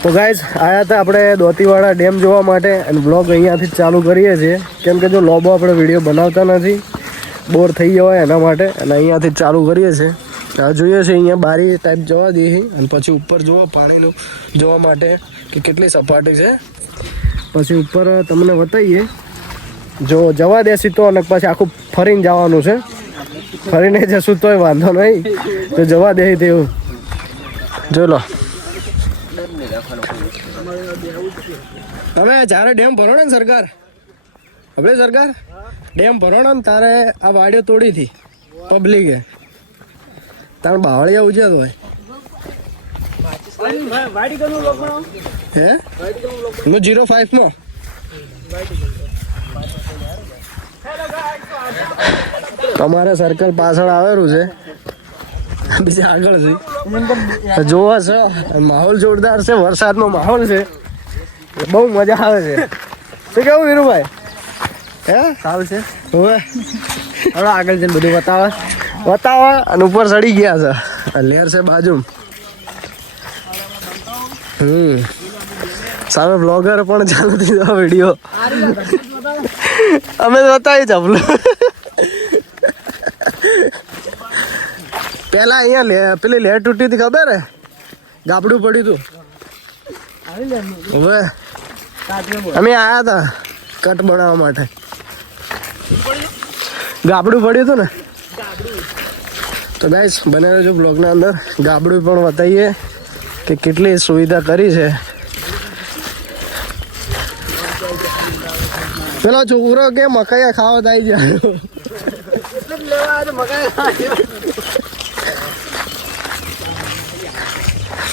તો ગાઈઝ આયા હતા આપણે દોતીવાડા ડેમ જોવા માટે અને બ્લોગ અહીંયાથી જ ચાલુ કરીએ છીએ કેમ કે જો લોબો આપણે વિડીયો બનાવતા નથી બોર થઈ જવાય એના માટે અને અહીંયાથી જ ચાલુ કરીએ છીએ આ જોઈએ છે અહીંયા બારી ટાઈપ જવા દઈએ અને પછી ઉપર જુઓ પાણીનું જોવા માટે કે કેટલી સપાટી છે પછી ઉપર તમને બતાવીએ જો જવા દેસી તો અને પછી આખું ફરીને જવાનું છે ફરીને જશું તોય વાંધો નહીં તો જવા દે તેવું જોઈ લો તમે જ્યારે ડેમ ભરો ને સરકાર હવે સરકાર ડેમ ભરો ને તારે આ વાડીઓ તોડી હતી પબ્લિકે તારે બાવળિયા ઉજ્યા તો હે 05 તમારે સર્કલ પાછળ આવેલું છે બીજે આગળ છે જોવા છે માહોલ જોરદાર છે વરસાદનો માહોલ છે બહુ મજા આવે છે શું કેવું વીરુભાઈ હે સારું છે હવે આગળ જઈને બધું બતાવે અને ઉપર ચડી ગયા છે લેર છે બાજુ સામે બ્લોગર પણ ચાલુ થઈ ગયો વિડીયો અમે બતાવી ચાપલું પેલા અહીંયા પેલી લેર તૂટી હતી ખબર હે ગાબડું પડ્યું હતું હવે અમે આયા હતા કટ બનાવવા માટે ગાબડું પડ્યું હતું ને તો ગાઈસ બને રહેજો બ્લોગના અંદર ગાબડું પણ બતાવીએ કે કેટલી સુવિધા કરી છે પેલો છોકરો કે મકાઈ ખાવા થાય જાય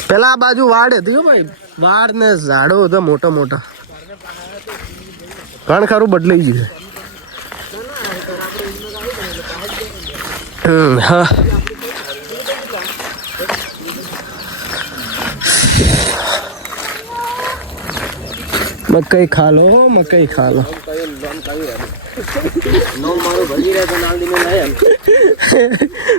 પેલા આ બાજુ વાડ હતી ભાઈ વાડ ને ઝાડો હતા મોટા મોટા ઘણ ખરું બદલાઈ ગયું હા મકઈ ખા લો મકઈ ખા લો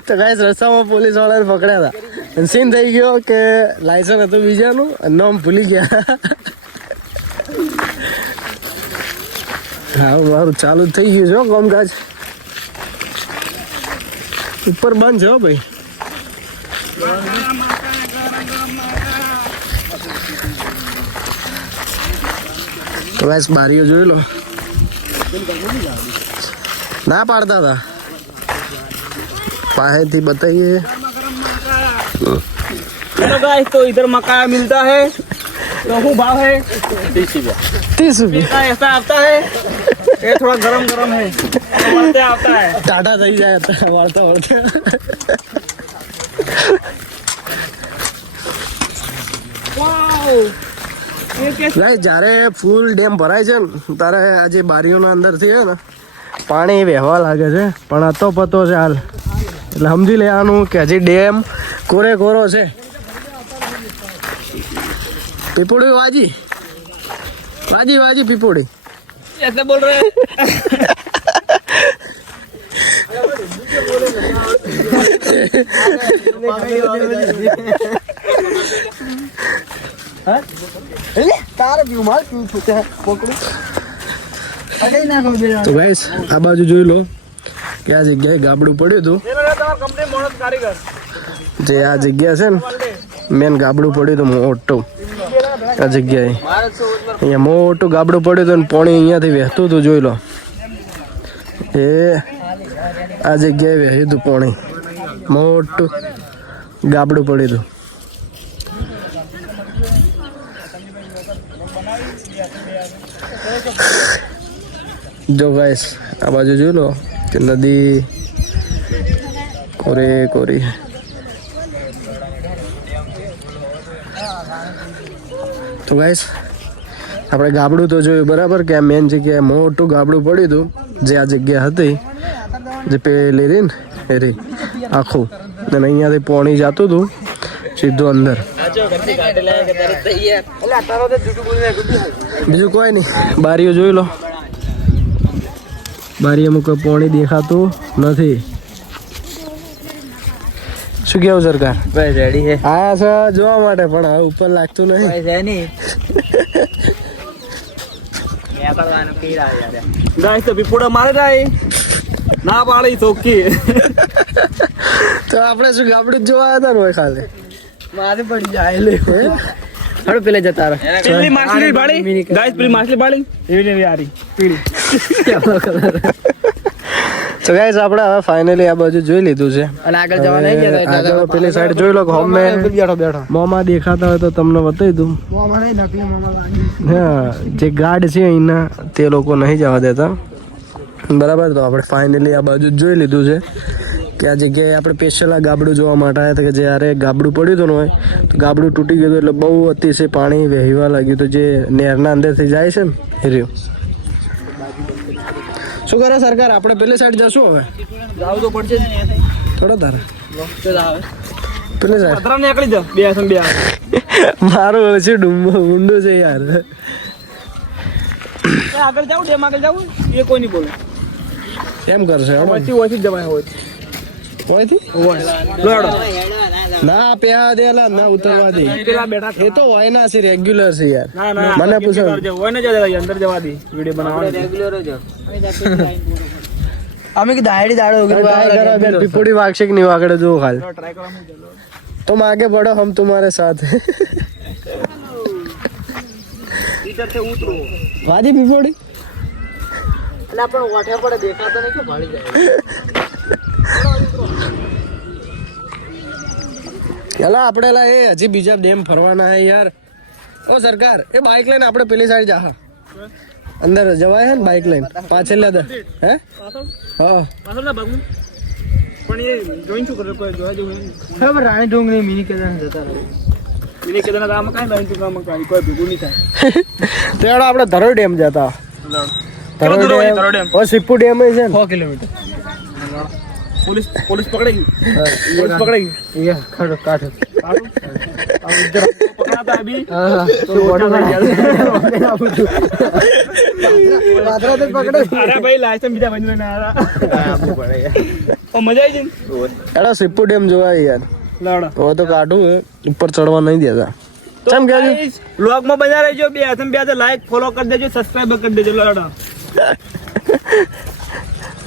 તો ગાઈસ રસ્તામાં પોલીસ વાળાને પકડ્યા હતા સીન થઈ ગયો કે લાયસન્સ હતું બીજાનું નામ ભૂલી ગયા હા મારું ચાલુ થઈ ગયું છે કામકાજ ઉપર બંધ છે ભાઈ તો ગાઈસ બારીઓ જોઈ લો ના પાડતા હતા पाहेथी बताइए हेलो गाइस तो इधर मकान मिलता है रोहू भाव है 30 रुपये ऐसा आता है ये थोड़ा गरम गरम है बढ़ते आता है टाटा सही जाता है वार्ता वार्ता જ્યારે ફૂલ ડેમ ભરાય છે ને તારે આજે બારીઓના અંદરથી છે ને પાણી વહેવા લાગે છે પણ અતો પતો છે હાલ એટલે સમજી લેવાનું કે હજી ડેમ કોરે કોરો છે પીપોડી વાજી વાજી વાજી પીપોડી ऐसे बोल रहे તો ગાઈસ આ બાજુ જોઈ લો કે આ જગ્યાએ ગાબડું પડ્યું હતું જે આ જગ્યા છે ને મેન ગાબડું પડ્યું હતું મોટું આ જગ્યાએ અહીંયા મોટું ગાબડું પડ્યું હતું ને પાણી અહીંયાથી વહેતું હતું જોઈ લો એ આ જગ્યાએ વહેતું હતું પાણી મોટું ગાબડું પડ્યું હતું જો ગાઈસ આ બાજુ જોઈ લો કે નદી કોરે કોરી તો ગાઈસ આપણે ગાબડું તો જોયું બરાબર કે આ મેન જગ્યાએ મોટું ગાબડું પડ્યું હતું જે આ જગ્યા હતી જે પેલી રહી ને એ રહી આખું અને અહીંયાથી પાણી જતું હતું સીધું અંદર બીજું કોઈ નહીં બારીઓ જોઈ લો બારી અમુક પાણી દેખાતું નથી શું કેવું સરકાર બસ રેડી છે આયા છે જોવા માટે પણ હવે ઉપર લાગતું નહીં બસ છે નહીં ગાઈસ તો પીપોડા મારે જાય ના પાડી ચોખ્ખી તો આપણે શું ગાબડું જ જોવા હતા ને હોય ખાલી મારે પડી જાય લે હડો પેલે જતા રહે પેલી માછલી બાળી ગાઈસ પેલી માછલી બાળી એવી એવી આરી પીળી તો ગાઈસ આપણે હવે ફાઇનલી આ બાજુ જોઈ લીધું છે અને આગળ જવા નહીં ગયા આગળ પેલી સાઈડ જોઈ લો હોમે બેઠો મોમાં દેખાતા હોય તો તમને બતાવી દઉં મોમાં નહીં નકલી મોમાં હા જે ગાર્ડ છે અહીંના તે લોકો નહીં જવા દેતા બરાબર તો આપણે ફાઇનલી આ બાજુ જોઈ લીધું છે કે આ જગ્યાએ આપણે સ્પેશિયલ આ ગાબડું જોવા માટે આવ્યા હતા કે જ્યારે ગાબડું પડ્યું હતું ને હોય તો ગાબડું તૂટી ગયું હતું એટલે બહુ અતિશય પાણી વહેવા લાગ્યું તો જે નહેરના અંદરથી જાય છે ને એ રહ્યું શું કરે સરકાર આપણે પેલી સાઈડ જશું હવે જાવ તો પડશે થોડો તારે તો જાવ પેલી સાઈડ પતરા નીકળી જા બે આસમ બે મારું ઓછું ઊંડું છે યાર આગળ જાવ ડેમ આગળ જાવ એ કોઈ નહીં બોલે એમ કરશે ઓછી ઓછી જવાય હોય હોયથી લોડો ના પ્યા દે લા ના ઉતરવા દે પેલા બેઠા એ તો હોય ના છે રેગ્યુલર છે યાર ના ના મને પૂછો હોય ને જવા અંદર જવા દી વિડિયો બનાવવાનો રેગ્યુલર જ અમે કે દાડી દાડો પીપોડી વાગશે કે નહીં વાગડે જો ખાલી ટ્રાય કરો तुम आगे बढ़ो हम तुम्हारे साथ हैं टीचर से उतरो वादी पीपोड़ी એટલે આપણો વાઠે પડે દેખાતો નહીં કે ભાળી જાય એલા આપણે લા એ હજી બીજા ડેમ ફરવાના હે યાર ઓ સરકાર એ બાઇક લઈને આપણે પેલી સાઈડ જા અંદર જવાય હે ને બાઇક લઈને પાછળ લે હે હા પાછળ ના ભાગું પણ એ જોઈન શું કરે કોઈ જોવા જેવું નહીં હવે રાણી ડુંગરી મિની કેદારનાથ જતા રહે મિની કેદારનાથ આમાં કાંઈ રાણી ડુંગરામાં કોઈ ભેગું નહીં થાય તો આપણે ધરોઈ ડેમ જતા ધરોઈ ડેમ ઓ સિપ્પુ ડેમ છે ને 6 કિલોમીટર પોલીસ પકડે ગઈ પોલીસ પકડે ગઈ ये खड़ो काटो अब इधर पकड़ाता अभी तो ऑर्डर लग गया मात्रा तो पकड़े अरे भाई लाइसेंस બીજા બંધ લઈને આયા આપવું પડે ઓ મજા આવી જઈ એડા સિપ્પુ ડેમ જોવાય યાર લાડો ઓ તો કાઢું હે ઉપર ચડવા નહીં દેતા કેમ કેજો વ્લોગ માં બના રહેજો બે હાથમ બે હાથે લાઈક ફોલો કરી દેજો સબસ્ક્રાઇબ કરી દેજો લાડો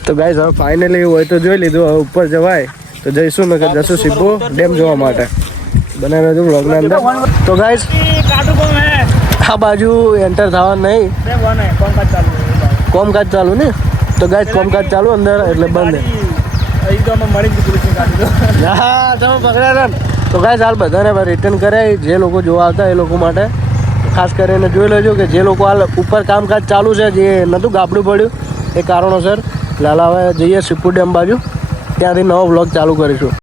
તો ગાઈસ હવે ફાઇનલી હોય તો જોઈ લીધું હવે ઉપર જવાય તો જઈશું ને કે જશું સિપ્પુ ડેમ જોવા માટે બનાવી રહેજો બ્લોગના અંદર તો ગાઈસ કાટુ કોમ હે આ બાજુ એન્ટર થવાનું નહીં બે વન હે કોમકાજ ચાલુ ને તો ગાઈસ કોમકાજ ચાલુ અંદર એટલે બંધ અહીં તો અમે મળી જ પોલીસને કાઢી દો હા તમે પકડ્યા ને તો ગાઈસ હાલ બધાને રિટર્ન કરે જે લોકો જોવા આવતા એ લોકો માટે ખાસ કરીને જોઈ લેજો કે જે લોકો હાલ ઉપર કામકાજ ચાલુ છે જે નહોતું ગાબડું પડ્યું એ કારણોસર લાલા હવે જઈએ સિપ્પુ ડેમ બાજુ ત્યાંથી નવો વ્લોગ ચાલુ કરીશું